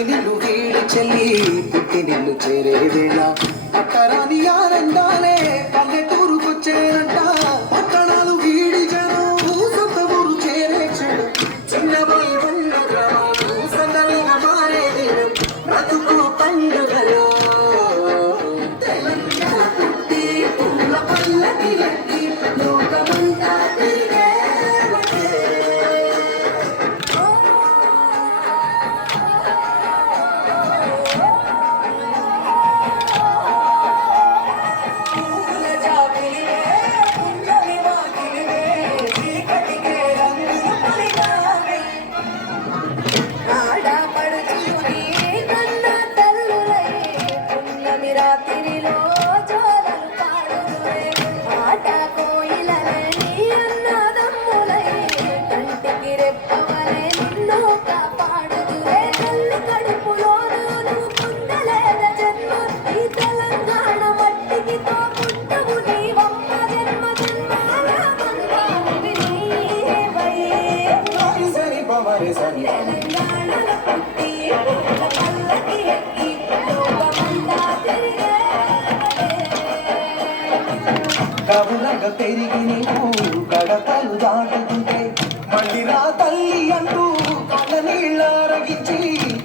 నిన్ను వీడి చెల్లి పుట్టి నిన్ను చేరే వేళ అక్కరాని ఆనందాలే పల్లెటూరుకొచ్చేనంట పట్టణాలు వీడి జనం సొంత ఊరు చేరే చెడు చిన్నబోయి ఉన్న గ్రామాలు సందడిగా మారే దినం బ్రతుకు పండుగలో తెలంగాణ పుట్టి పూల పల్లకి ఎక్కి లోకమంతా తిరిగే కవులంగా పెరిగి నీవు గడపలు దాటుతుంటే మళ్ళీ రా తల్లి అంటూ కళ్ళ నీళ్ళ రగించి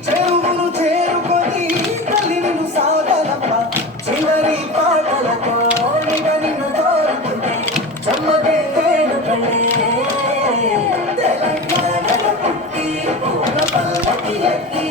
చెరువును చేరుకొని తల్లి నిన్ను సాగలప్ప చివరి పాటలతో నిన్ను కోరుకుంటే చమ్మగే తేనుకలే తెలంగాణలో పుట్టి పూల పల్లకి ఎక్కి